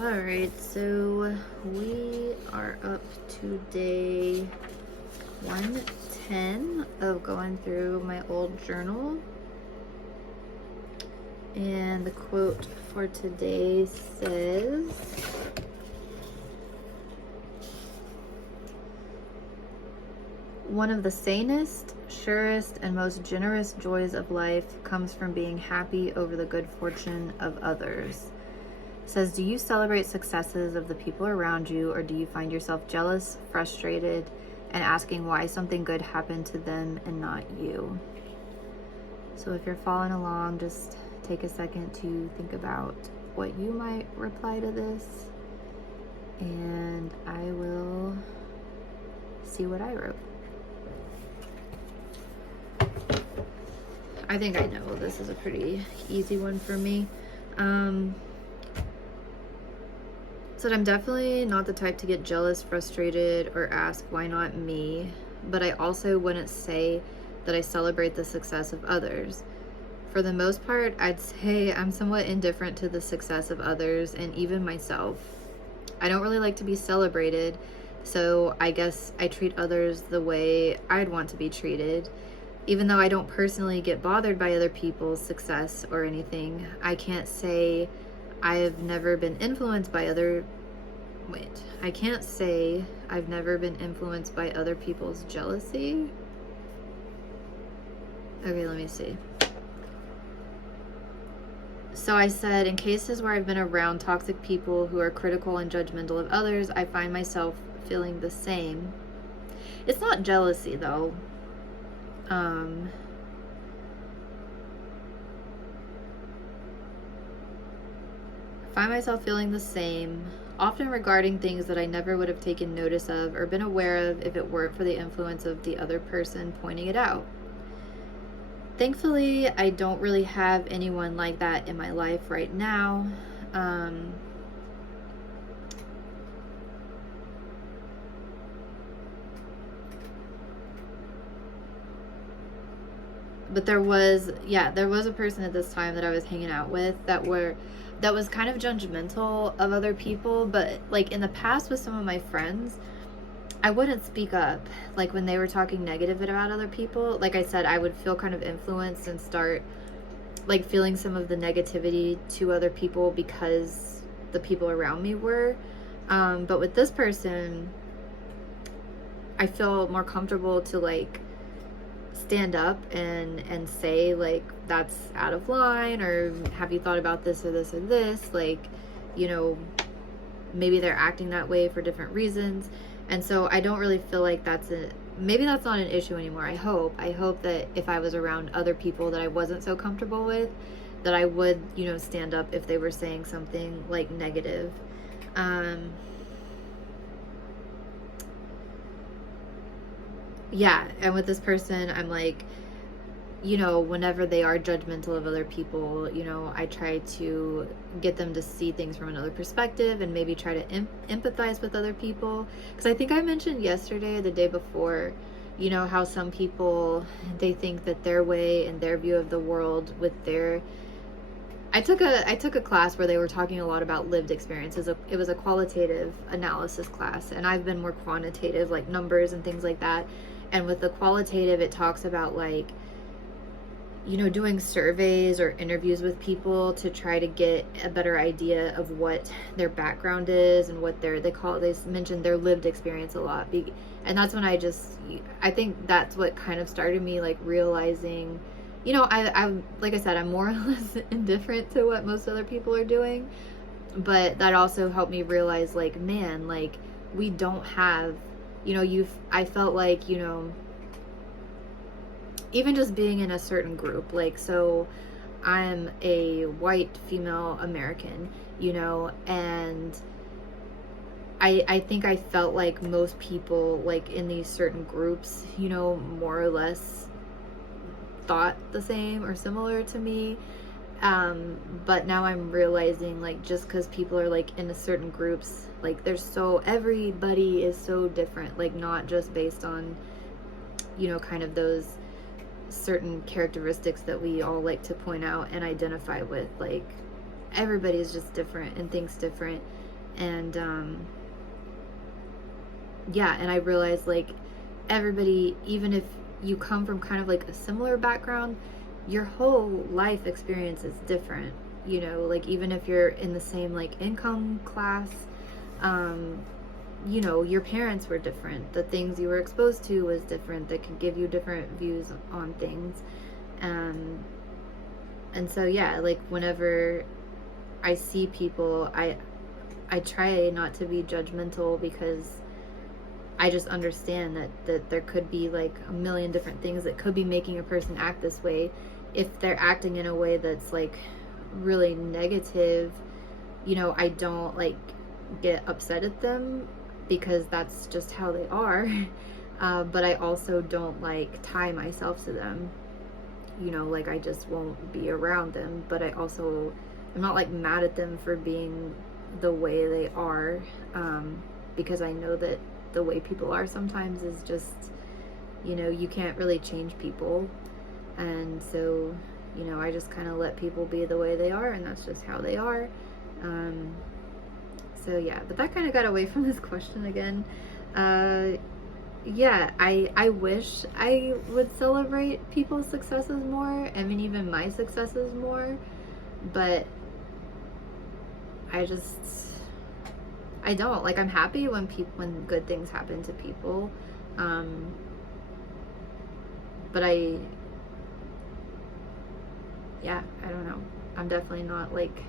Alright, so we are up to day 110 of going through my old journal. And the quote for today says, "One of the sanest, surest, and most generous joys of life comes from being happy over the good fortune of others." It says, do you celebrate successes of the people around you, or do you find yourself jealous, frustrated, and asking why something good happened to them and not you? So if you're following along, just take a second to think about what you might reply to this, and I will see what I wrote. I think I know this is a pretty easy one for me. So I'm definitely not the type to get jealous, frustrated, or ask why not me, but I also wouldn't say that I celebrate the success of others. For the most part, I'd say I'm somewhat indifferent to the success of others and even myself. I don't really like to be celebrated, so I guess I treat others the way I'd want to be treated. Even though I don't personally get bothered by other people's success or anything, I can't say I've never been influenced by other people's jealousy. Okay, let me see. So I said, in cases where I've been around toxic people who are critical and judgmental of others, I find myself feeling the same. It's not jealousy though. Find myself feeling the same, often regarding things that I never would have taken notice of or been aware of if it weren't for the influence of the other person pointing it out. Thankfully, I don't really have anyone like that in my life right now. But there was a person at this time that I was hanging out with that was kind of judgmental of other people, but like in the past with some of my friends, I wouldn't speak up. Like when they were talking negative about other people, like I said, I would feel kind of influenced and start like feeling some of the negativity to other people because the people around me were. But with this person, I feel more comfortable to like stand up and say like that's out of line, or have you thought about this or this or this, like, you know, maybe they're acting that way for different reasons. And so I don't really feel like maybe that's not an issue anymore. I hope that if I was around other people that I wasn't so comfortable with, that I would, you know, stand up if they were saying something like negative. Yeah, and with this person, I'm like, you know, whenever they are judgmental of other people, you know, I try to get them to see things from another perspective and maybe try to empathize with other people. Because I think I mentioned yesterday or the day before, you know, how some people, they think that their way and their view of the world with their... I took a class where they were talking a lot about lived experiences. It was a qualitative analysis class, and I've been more quantitative, like numbers and things like that. And with the qualitative, it talks about like, you know, doing surveys or interviews with people to try to get a better idea of what their background is and what they mentioned their lived experience a lot. And that's when I think that's what kind of started me like realizing, you know, I'm like I said, I'm more or less indifferent to what most other people are doing, but that also helped me realize like, man, like we don't have, you know, I felt like, you know, even just being in a certain group, like, so I'm a white female American, you know, and I think I felt like most people like in these certain groups, you know, more or less thought the same or similar to me. But now I'm realizing like just because people are like in a certain groups, like everybody is so different, like not just based on, you know, kind of those certain characteristics that we all like to point out and identify with. Like everybody is just different and thinks different. And yeah, and I realized like everybody, even if you come from kind of like a similar background, your whole life experience is different. You know, like even if you're in the same like income class, um, you know, your parents were different. The things you were exposed to was different. That could give you different views on things. Um, and so yeah, like whenever I see people, I try not to be judgmental because I just understand that there could be like a million different things that could be making a person act this way. If they're acting in a way that's like really negative, you know, I don't like get upset at them because that's just how they are. But I also don't like tie myself to them. You know, like I just won't be around them. But I'm not like mad at them for being the way they are, because I know that the way people are sometimes is just, you know, you can't really change people. And so, you know, I just kind of let people be the way they are, and that's just how they are. So yeah, but that kind of got away from this question again. Yeah, I wish I would celebrate people's successes more. I mean, even my successes more. But I don't. Like, I'm happy when good things happen to people. But yeah, I don't know. I'm definitely not like,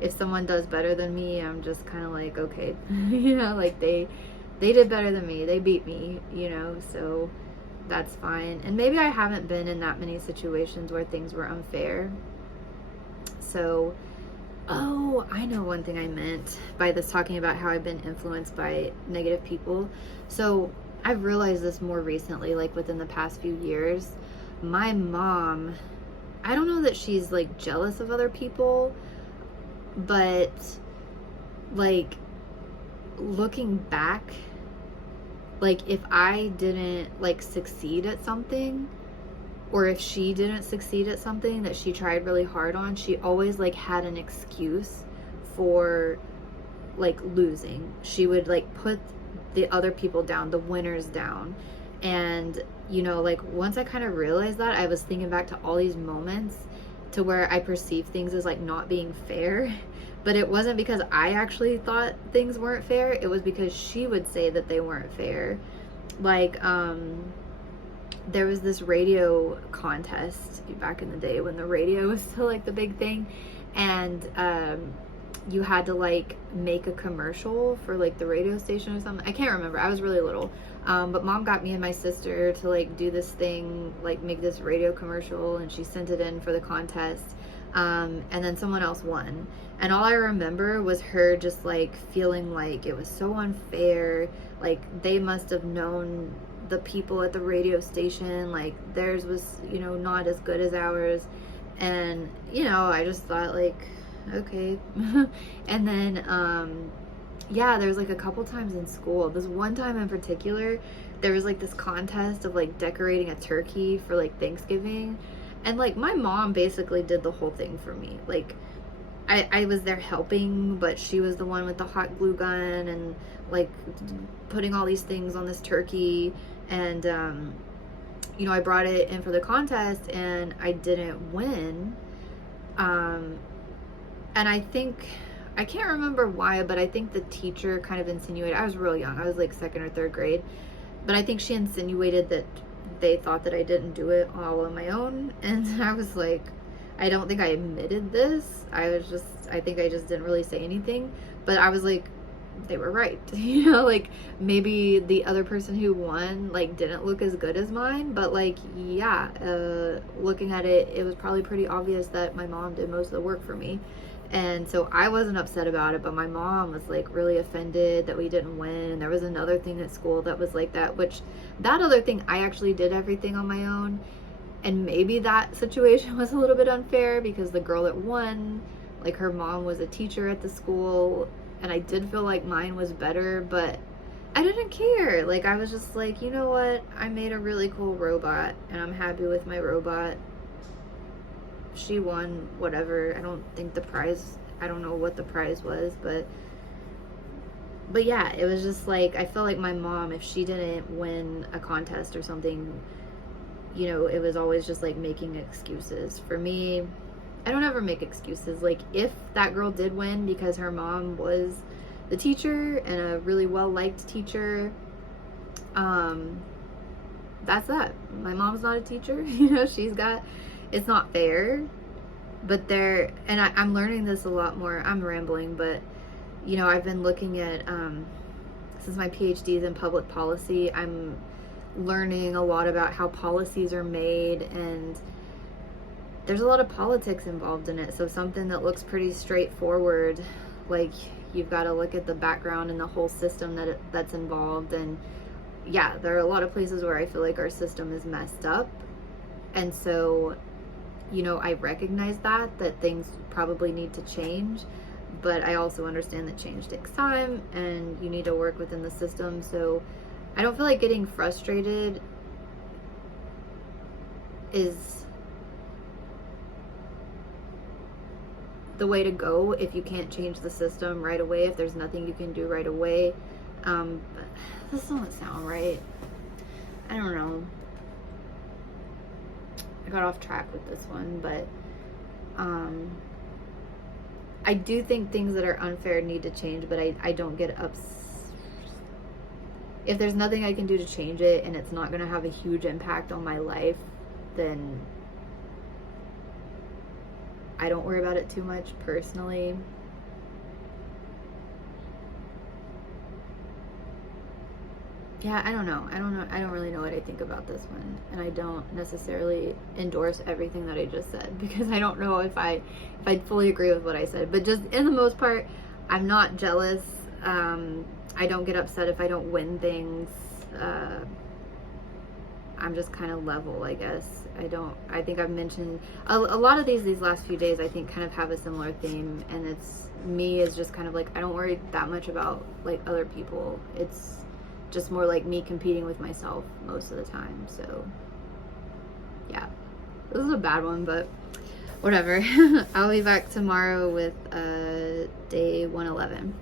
if someone does better than me, I'm just kind of like, okay, you know, like they did better than me. They beat me, you know, so that's fine. And maybe I haven't been in that many situations where things were unfair. So, oh, I know one thing I meant by this, talking about how I've been influenced by negative people. So I've realized this more recently, like within the past few years. My mom, I don't know that she's like jealous of other people, but like looking back, like if I didn't like succeed at something, or if she didn't succeed at something that she tried really hard on, she always like had an excuse for like losing. She would like put the other people down, the winners down. And you know, like once I kind of realized that, I was thinking back to all these moments to where I perceived things as like not being fair. But it wasn't because I actually thought things weren't fair. It was because she would say that they weren't fair. Like, there was this radio contest back in the day when the radio was still like the big thing, and you had to like make a commercial for like the radio station or something. I can't remember. I was really little. But mom got me and my sister to like do this thing, like make this radio commercial, and she sent it in for the contest. And then someone else won. And all I remember was her just like feeling like it was so unfair. Like they must have known the people at the radio station, like theirs was, you know, not as good as ours. And, you know, I just thought like, okay. And then, yeah, there was like a couple times in school. This one time in particular, there was like this contest of like decorating a turkey for like Thanksgiving. And like my mom basically did the whole thing for me. Like I was there helping, but she was the one with the hot glue gun and like putting all these things on this turkey. And you know, I brought it in for the contest and I didn't win. And I think, I can't remember why, but I think the teacher kind of insinuated, I was real young, I was like second or third grade, but I think she insinuated that they thought that I didn't do it all on my own. And I was like, I don't think I admitted this. I think I just didn't really say anything. But I was like, they were right. You know, like maybe the other person who won like didn't look as good as mine. But like, yeah, looking at it, it was probably pretty obvious that my mom did most of the work for me. And so I wasn't upset about it, but my mom was like really offended that we didn't win. And there was another thing at school that was like that, which that other thing, I actually did everything on my own. And maybe that situation was a little bit unfair because the girl that won, like her mom was a teacher at the school, and I did feel like mine was better, but I didn't care. Like I was just like, you know what? I made a really cool robot and I'm happy with my robot. She won, whatever. I don't think the prize, I don't know what the prize was, but but yeah, it was just like, I feel like my mom, if she didn't win a contest or something, you know, it was always just like making excuses. For me, I don't ever make excuses. Like, if that girl did win because her mom was the teacher and a really well liked teacher, um, that's that. My mom's not a teacher. You know, it's not fair. But I'm learning this a lot more. I'm rambling, but you know, I've been looking at, since my PhD is in public policy, I'm learning a lot about how policies are made, and there's a lot of politics involved in it. So something that looks pretty straightforward, like, you've got to look at the background and the whole system that's involved. And yeah, there are a lot of places where I feel like our system is messed up. And so, you know, I recognize that things probably need to change, but I also understand that change takes time and you need to work within the system. So I don't feel like getting frustrated is the way to go if you can't change the system right away, if there's nothing you can do right away. But this doesn't sound right. I don't know. I got off track with this one, but I do think things that are unfair need to change, but I don't get upset. If there's nothing I can do to change it and it's not going to have a huge impact on my life, then I don't worry about it too much personally. Yeah, I don't know. I don't really know what I think about this one. And I don't necessarily endorse everything that I just said, because I don't know if I fully agree with what I said. But just in the most part, I'm not jealous. I don't get upset if I don't win things. I'm just kind of level, I guess. I think I've mentioned a lot of these last few days, I think, kind of have a similar theme, and it's me is just kind of like, I don't worry that much about like other people. It's just more like me competing with myself most of the time. So yeah, this is a bad one, but whatever. I'll be back tomorrow with day 111.